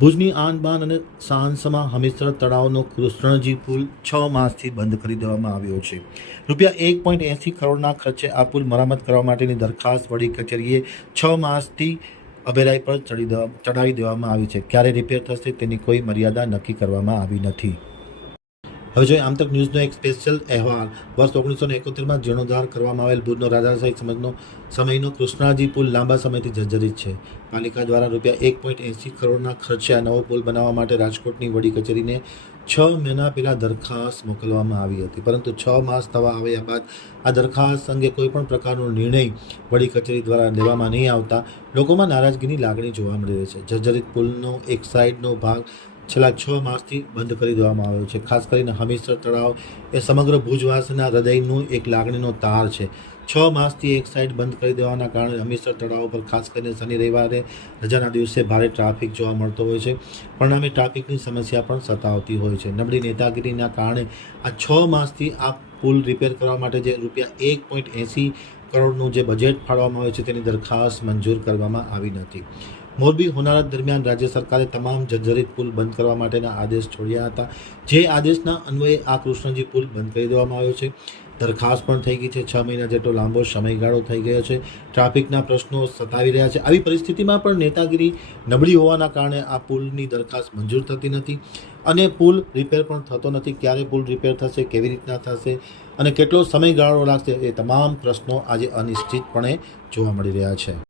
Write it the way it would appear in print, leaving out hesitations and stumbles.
ભુજની આન બાન અને સાંસમાં હમીરસર તળાવનો કૃષ્ણજી પુલ 6 માસથી બંધ કરી દેવામાં આવ્યો છે. ₹1.80 કરોડના ખર્ચે આ પુલ મરામત કરવા માટેની દરખાસ્ત વડી કચેરીએ 6 માસથી અભેરાઈ પર ચડાવી દેવામાં આવી છે. ક્યારે રિપેર થશે તેની કોઈ મર્યાદા નક્કી કરવામાં આવી નથી. હવે જોઈએ આમતક ન્યૂઝનો એક સ્પેશિયલ અહેવાલ. વર્ષ 1971માં જીર્ણોદ્ધાર કરવામાં આવેલ ભુજનો રાજાશાહી સમયનો કૃષ્ણાજી પુલ લાંબા સમયથી જર્જરિત છે. પાલિકા દ્વારા ₹1.80 કરોડના ખર્ચે આ નવો પુલ બનાવવા માટે રાજકોટની વડી કચેરીને 6 મહિના પહેલા દરખાસ્ત મોકલવામાં આવી હતી, પરંતુ 6 માસ થવા આવ્યા બાદ આ દરખાસ્ત અંગે કોઈપણ પ્રકારનો નિર્ણય વડી કચેરી દ્વારા લેવામાં નહીં આવતા લોકોમાં નારાજગીની લાગણી જોવા મળી રહી છે. જર્જરિત પુલનો એક સાઈડનો ભાગ છેલ્લા 6 માસથી બંધ કરી દેવામાં આવ્યો છે. ખાસ કરીને હમીરસર તળાવ એ સમગ્ર ભુજવાસીના હૃદયનું એક લાગણીનો તાર છે. 6 માસથી એક સાઈડ બંધ કરી દેવાના કારણે હમીરસર તળાવ પર ખાસ કરીને શનિ રવિવારે રજાના દિવસે ભારે ટ્રાફિક જોવા મળતો હોય છે. પરિણામે ટ્રાફિકની સમસ્યા પણ સતાવતી હોય છે. નબળી નેતાગીરીના કારણે આ 6 માસથી આ પુલ રિપેર કરવા માટે જે ₹1.80 કરોડનું જે બજેટ ફાળવવામાં આવ્યું છે તેની દરખાસ્ત મંજૂર કરવામાં આવી નથી. મોરબી હોનારત દરમિયાન રાજ્ય સરકારે તમામ જર્જરિત પુલ બંધ કરવા માટેના આદેશ છોડ્યા હતા. જે આદેશના અન્વયે આ કૃષ્ણજી પુલ બંધ કરી દેવામાં આવ્યો છે. દરખાસ્ત પણ થઈ ગઈ છે. 6 મહિના જેટલો લાંબો સમયગાળો થઈ ગયો છે. ટ્રાફિકના પ્રશ્નો સતાવી રહ્યા છે. આવી પરિસ્થિતિમાં પણ નેતાગીરી નબળી હોવાના કારણે આ પુલની દરખાસ્ત મંજૂર થતી નથી અને પુલ રિપેર પણ થતો નથી. ક્યારે પુલ રિપેર થશે, કેવી રીતના થશે અને કેટલો સમયગાળો લાગશે, એ તમામ પ્રશ્નો આજે અનિશ્ચિતપણે જોવા મળી રહ્યા છે.